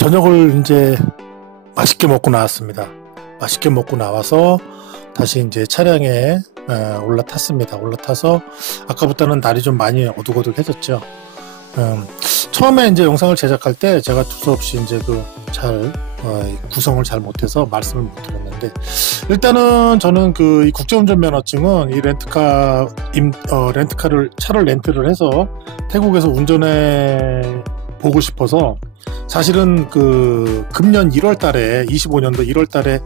저녁을 이제 맛있게 먹고 나왔습니다. 맛있게 먹고 나와서 다시 이제 차량에 올라탔습니다. 올라타서 아까부터는 날이 좀 많이 어둑어둑해졌죠. 처음에 이제 영상을 제작할 때 제가 두서없이 이제 구성을 잘 못해서 말씀을 못 드렸는데, 일단은 저는 이 국제운전면허증은 이 차를 렌트를 해서 태국에서 운전해 보고 싶어서, 사실은 금년 1월 달에 25년도 1월 달에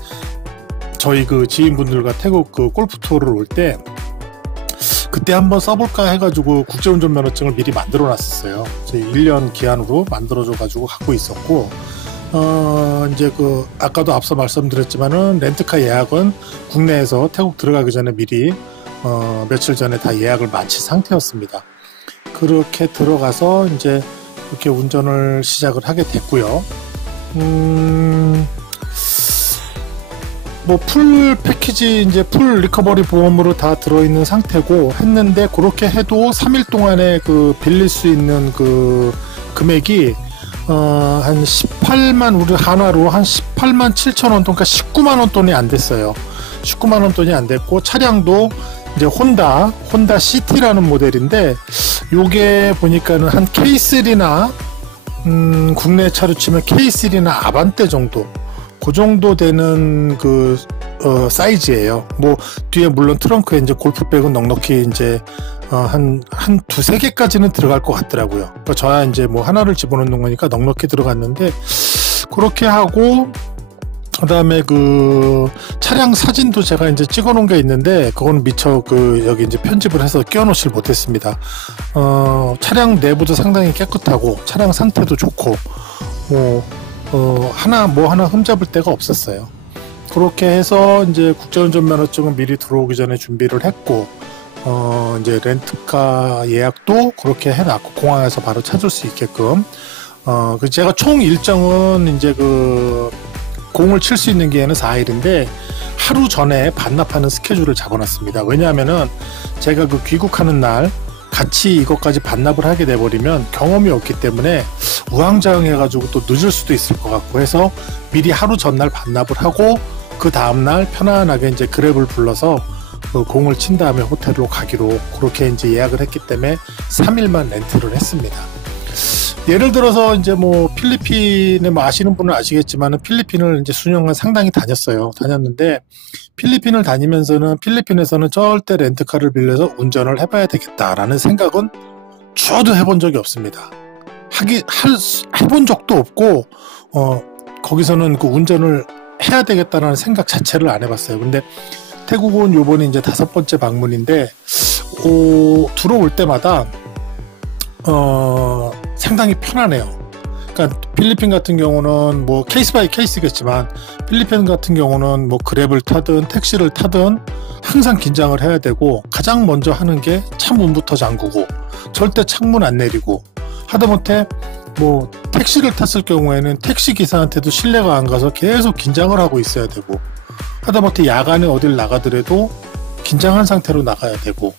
저희 지인분들과 태국 골프 투어를 올 때 그때 한번 써볼까 해가지고 국제운전면허증을 미리 만들어 놨었어요. 저희 1년 기한으로 만들어줘 가지고 갖고 있었고, 이제 아까도 앞서 말씀드렸지만은 렌트카 예약은 국내에서 태국 들어가기 전에 미리 며칠 전에 다 예약을 마친 상태였습니다. 그렇게 들어가서 이제 이렇게 운전을 시작을 하게 됐고요. 풀 패키지, 이제 풀 리커버리 보험으로 다 들어있는 상태고 했는데, 그렇게 해도 3일 동안에 빌릴 수 있는 금액이 한 18만, 우리 한화로 한 18만 7천 원 돈, 그러니까 19만 원 돈이 안 됐어요. 19만 원 돈이 안 됐고, 차량도 이제 혼다 CT라는 모델인데, 요게 보니까는 한 K3나 국내 차로 치면 K3나 아반떼 정도, 그 정도 되는 사이즈예요. 뒤에 물론 트렁크에 이제 골프백은 넉넉히 이제 한 두세 개까지는 들어갈 것 같더라고요. 그러니까 저야 이제 하나를 집어넣는 거니까 넉넉히 들어갔는데, 그렇게 하고 그다음에 차량 사진도 제가 이제 찍어 놓은 게 있는데, 그건 미처 여기 이제 편집을 해서 끼워 놓질 못했습니다. 차량 내부도 상당히 깨끗하고 차량 상태도 좋고 하나 흠잡을 데가 없었어요. 그렇게 해서 이제 국제운전면허증은 미리 들어오기 전에 준비를 했고, 이제 렌트카 예약도 그렇게 해놨고, 공항에서 바로 찾을 수 있게끔. 제가 총 일정은 이제 공을 칠 수 있는 기회는 4일인데, 하루 전에 반납하는 스케줄을 잡아놨습니다. 왜냐하면은 제가 귀국하는 날 같이 이것까지 반납을 하게 돼버리면 경험이 없기 때문에 우왕좌왕해가지고 또 늦을 수도 있을 것 같고 해서, 미리 하루 전날 반납을 하고 그 다음날 편안하게 이제 그랩을 불러서 공을 친 다음에 호텔로 가기로 그렇게 이제 예약을 했기 때문에 3일만 렌트를 했습니다. 예를 들어서 이제 필리핀에 아시는 분은 아시겠지만은, 필리핀을 이제 수년간 상당히 다녔는데, 필리핀을 다니면서는 필리핀에서는 절대 렌트카를 빌려서 운전을 해봐야 되겠다라는 생각은 저도 해본 적이 없습니다. 해본 적도 없고, 거기서는 운전을 해야 되겠다라는 생각 자체를 안 해봤어요. 근데 태국은 요번에 이제 5번째 방문인데, 들어올 때마다 상당히 편하네요. 그러니까 필리핀 같은 경우는 케이스 바이 케이스겠지만, 필리핀 같은 경우는 그랩을 타든 택시를 타든 항상 긴장을 해야 되고, 가장 먼저 하는 게 차 문부터 잠그고, 절대 창문 안 내리고, 하다못해 택시를 탔을 경우에는 택시 기사한테도 신뢰가 안 가서 계속 긴장을 하고 있어야 되고, 하다못해 야간에 어딜 나가더라도 긴장한 상태로 나가야 되고,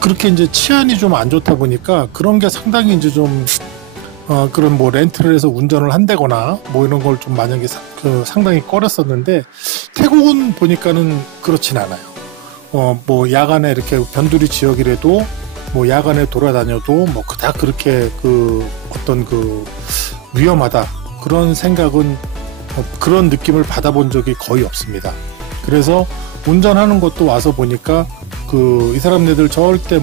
그렇게 이제 치안이 좀 안 좋다 보니까 그런 게 상당히 이제 좀 그런 렌트를 해서 운전을 한다거나 이런 걸 좀 만약에 상당히 꺼렸었는데, 태국은 보니까는 그렇진 않아요. 야간에 이렇게 변두리 지역이라도 야간에 돌아다녀도 다 그렇게 위험하다 그런 생각은 그런 느낌을 받아본 적이 거의 없습니다. 그래서 운전하는 것도 와서 보니까 이 사람네들 절대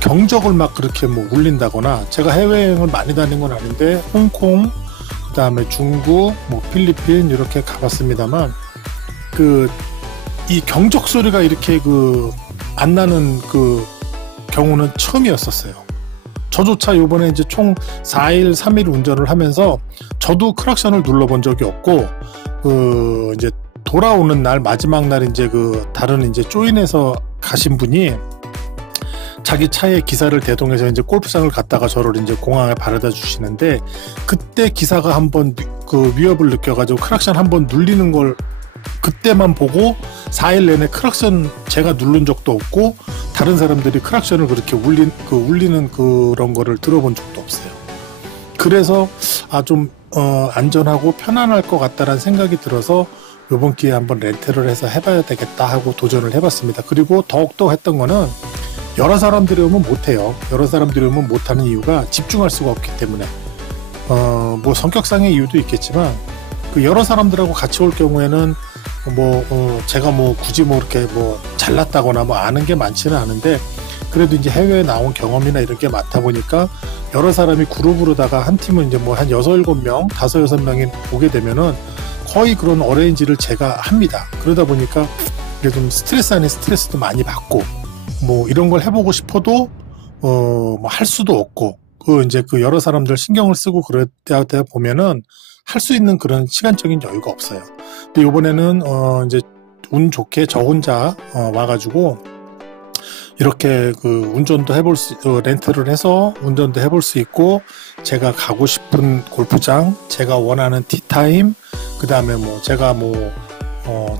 경적을 그렇게 울린다거나, 제가 해외여행을 많이 다닌 건 아닌데 홍콩, 그 다음에 중국, 필리핀 이렇게 가봤습니다만, 이 경적 소리가 이렇게 안 나는 경우는 처음이었었어요. 저조차 요번에 이제 총 4일 3일 운전을 하면서 저도 크락션을 눌러본 적이 없고, 이제 돌아오는 날 마지막 날 이제 다른 이제 조인해서 가신 분이 자기 차에 기사를 대동해서 이제 골프장을 갔다가 저를 이제 공항에 바래다 주시는데, 그때 기사가 한번 위협을 느껴가지고 크락션 한번 눌리는 걸 그때만 보고 4일 내내 크락션 제가 누른 적도 없고, 다른 사람들이 크락션을 그렇게 울리는 그런 거를 들어본 적도 없어요. 그래서 좀 안전하고 편안할 것 같다라는 생각이 들어서 이번 기회에 한번 렌트를 해서 해봐야 되겠다 하고 도전을 해봤습니다. 그리고 더욱더 했던 거는 여러 사람들이 오면 못해요. 여러 사람들이 오면 못하는 이유가 집중할 수가 없기 때문에 뭐 성격상의 이유도 있겠지만 그 여러 사람들하고 같이 올 경우에는 제가 뭐 굳이 뭐 이렇게 뭐 잘났다거나 뭐 아는 게 많지는 않은데 그래도 이제 해외에 나온 경험이나 이런 게 많다 보니까 여러 사람이 그룹으로다가 한 팀은 이제 뭐 한 6, 7명, 5, 6명이 오게 되면은 거의 그런 어레인지를 제가 합니다. 그러다 보니까 이게 좀 스트레스 아닌 스트레스도 많이 받고 뭐 이런 걸 해보고 싶어도 뭐 할 수도 없고 이제 그 여러 사람들 신경을 쓰고 그러다 보면은 할 수 있는 그런 시간적인 여유가 없어요. 근데 이번에는 이제 운 좋게 저 혼자 와가지고 이렇게 그 운전도 해볼 렌트를 해서 운전도 해볼 수 있고 제가 가고 싶은 골프장, 제가 원하는 티타임, 그 다음에 뭐 제가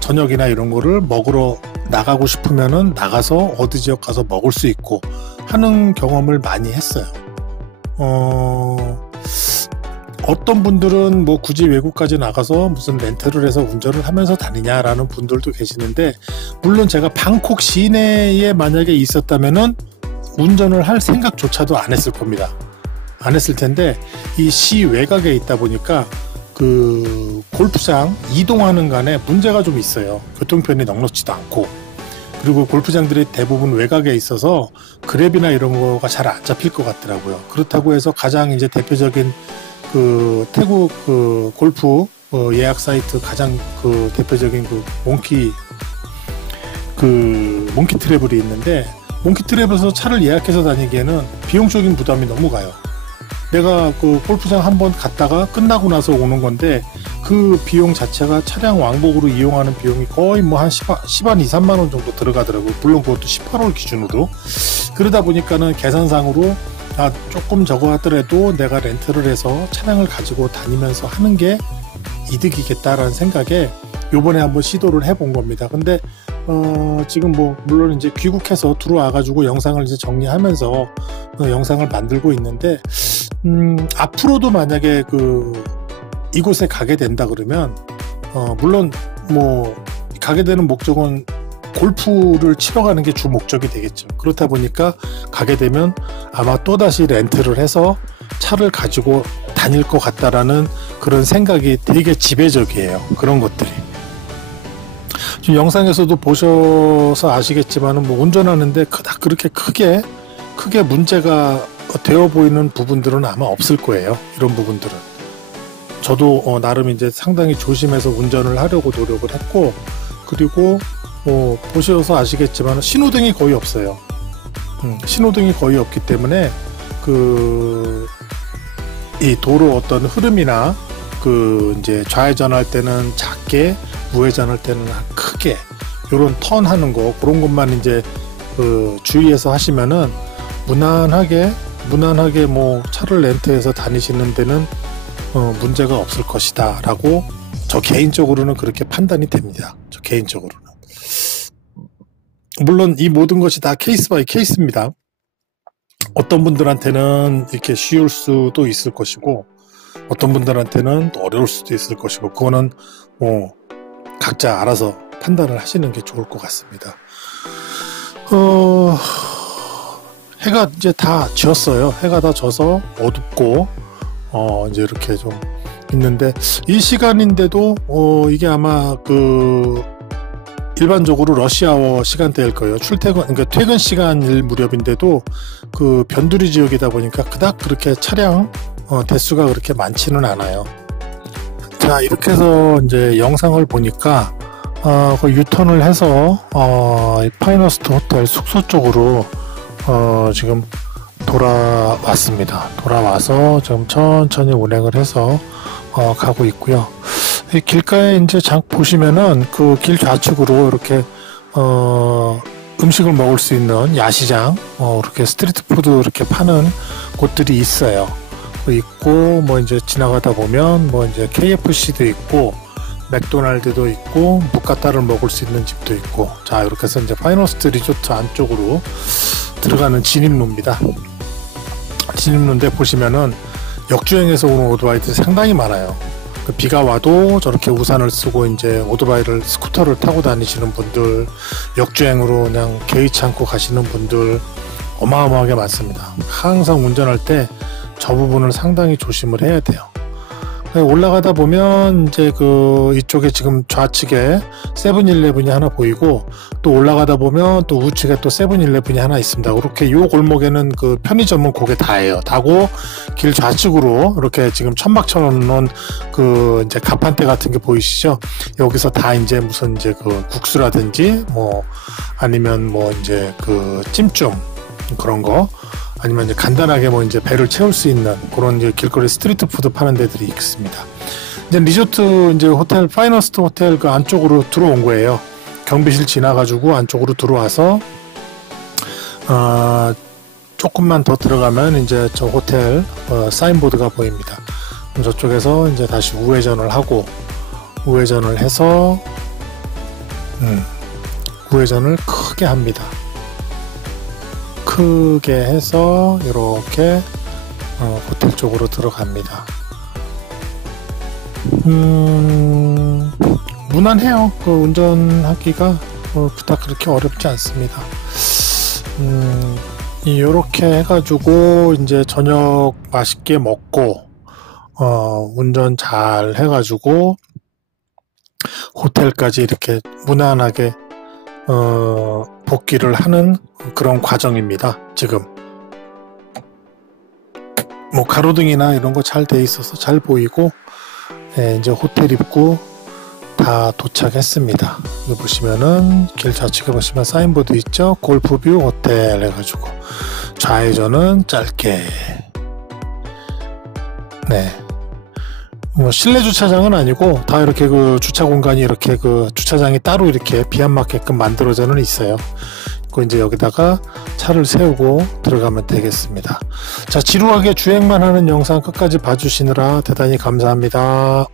저녁이나 이런 거를 먹으러 나가고 싶으면은 나가서 어디 지역 가서 먹을 수 있고 하는 경험을 많이 했어요. 어떤 분들은 뭐 굳이 외국까지 나가서 무슨 렌트를 해서 운전을 하면서 다니냐라는 분들도 계시는데 물론 제가 방콕 시내에 만약에 있었다면은 운전을 할 생각조차도 안 했을 겁니다. 안 했을 텐데 이 시 외곽에 있다 보니까 그 골프장 이동하는 간에 문제가 좀 있어요. 교통편이 넉넉지도 않고 그리고 골프장들이 대부분 외곽에 있어서 그랩이나 이런 거가 잘 안 잡힐 것 같더라고요. 그렇다고 해서 가장 이제 대표적인 그 태국 그 골프 예약 사이트 가장 그 대표적인 그 몽키 트래블이 있는데 몽키 트래블에서 차를 예약해서 다니기에는 비용적인 부담이 너무 가요. 내가 그 골프장 한번 갔다가 끝나고 나서 오는 건데 그 비용 자체가 차량 왕복으로 이용하는 비용이 거의 뭐 한 10한 2, 3만 원 정도 들어가더라고요. 물론 그것도 18월 기준으로. 그러다 보니까는 계산상으로 조금 저거 하더라도 내가 렌트를 해서 차량을 가지고 다니면서 하는 게 이득이겠다라는 생각에 요번에 한번 시도를 해본 겁니다. 근데 지금 뭐 물론 이제 귀국해서 들어와가지고 영상을 이제 정리하면서 영상을 만들고 있는데 앞으로도 만약에 이곳에 가게 된다 그러면 물론 뭐 가게 되는 목적은 골프를 치러 가는 게 주 목적이 되겠죠. 그렇다 보니까 가게 되면 아마 또다시 렌트를 해서 차를 가지고 다닐 것 같다라는 그런 생각이 되게 지배적이에요. 그런 것들이. 지금 영상에서도 보셔서 아시겠지만 뭐 운전하는데 그닥 그렇게 크게 문제가 되어 보이는 부분들은 아마 없을 거예요. 이런 부분들은. 저도 나름 이제 상당히 조심해서 운전을 하려고 노력을 했고 그리고 보셔서 아시겠지만 신호등이 거의 없어요. 신호등이 거의 없기 때문에 이 도로 어떤 흐름이나 이제 좌회전할 때는 작게 우회전할 때는 크게 요런 턴하는 거 그런 것만 이제 주의해서 하시면은 무난하게 뭐 차를 렌트해서 다니시는 데는 문제가 없을 것이다 라고 저 개인적으로는 그렇게 판단이 됩니다. 저 개인적으로는. 물론 이 모든 것이 다 케이스 바이 케이스입니다. 어떤 분들한테는 이렇게 쉬울 수도 있을 것이고 어떤 분들한테는 또 어려울 수도 있을 것이고 그거는 뭐 각자 알아서 판단을 하시는 게 좋을 것 같습니다. 해가 이제 다 졌어요. 해가 다 져서 어둡고 이제 이렇게 좀 있는데 이 시간인데도 이게 아마 일반적으로 러시아워 시간대일 거예요. 그러니까 퇴근 시간일 무렵인데도 변두리 지역이다 보니까 그닥 그렇게 차량 대수가 그렇게 많지는 않아요. 자, 이렇게 해서 이제 영상을 보니까 유턴을 해서 파이너스트 호텔 숙소 쪽으로 지금 돌아왔습니다. 돌아와서 지금 천천히 운행을 해서 가고 있고요. 이 길가에 이제 보시면은 길 좌측으로 이렇게 음식을 먹을 수 있는 야시장, 이렇게 스트리트 푸드 이렇게 파는 곳들이 있어요. 있고 뭐 이제 지나가다 보면 뭐 이제 KFC도 있고 맥도날드도 있고 무카타를 먹을 수 있는 집도 있고 자 이렇게 해서 이제 파이너스트 리조트 안쪽으로 들어가는 진입로입니다. 진입로인데 보시면은 역주행해서 오는 오토바이들이 상당히 많아요. 그 비가 와도 저렇게 우산을 쓰고 이제 오토바이를 스쿠터를 타고 다니시는 분들, 역주행으로 그냥 개의치 않고 가시는 분들 어마어마하게 많습니다. 항상 운전할 때 저 부분을 상당히 조심을 해야 돼요. 올라가다 보면 이제 그 이쪽에 지금 좌측에 세븐일레븐이 하나 보이고, 또 올라가다 보면 또 우측에 또 세븐일레븐이 하나 있습니다. 그렇게 요 골목에는 그 편의점은 그게 다예요. 다고 길 좌측으로 이렇게 지금 천막 쳐놓은 그 이제 가판대 같은 게 보이시죠? 여기서 다 이제 무슨 이제 그 국수라든지 뭐 아니면 뭐 이제 그 찜좀 그런 거, 아니면 이제 간단하게 뭐 이제 배를 채울 수 있는 그런 이제 길거리 스트리트 푸드 파는 데들이 있습니다. 이제 리조트 이제 호텔 파이너스트 호텔 그 안쪽으로 들어온 거예요. 경비실 지나가지고 안쪽으로 들어와서 조금만 더 들어가면 이제 저 호텔 사인보드가 보입니다. 저쪽에서 이제 다시 우회전을 하고 우회전을 해서 우회전을 크게 합니다. 크게 해서 이렇게 호텔 쪽으로 들어갑니다. 무난해요. 그 운전하기가 그닥 그렇게 어렵지 않습니다. 이렇게 해가지고 이제 저녁 맛있게 먹고 운전 잘 해가지고 호텔까지 이렇게 무난하게 복귀를 하는 그런 과정입니다. 지금 뭐 가로등이나 이런 거 잘 돼 있어서 잘 보이고, 이제 호텔 입구 다 도착했습니다. 여기 보시면은 길 좌측에 보시면 사인보드 있죠? 골프뷰 호텔 해가지고 좌회전은 짧게. 네. 뭐 실내 주차장은 아니고 다 이렇게 그 주차 공간이 이렇게 그 주차장이 따로 이렇게 비 안 맞게끔 만들어져는 있어요. 그 이제 여기다가 차를 세우고 들어가면 되겠습니다. 자, 지루하게 주행만 하는 영상 끝까지 봐주시느라 대단히 감사합니다.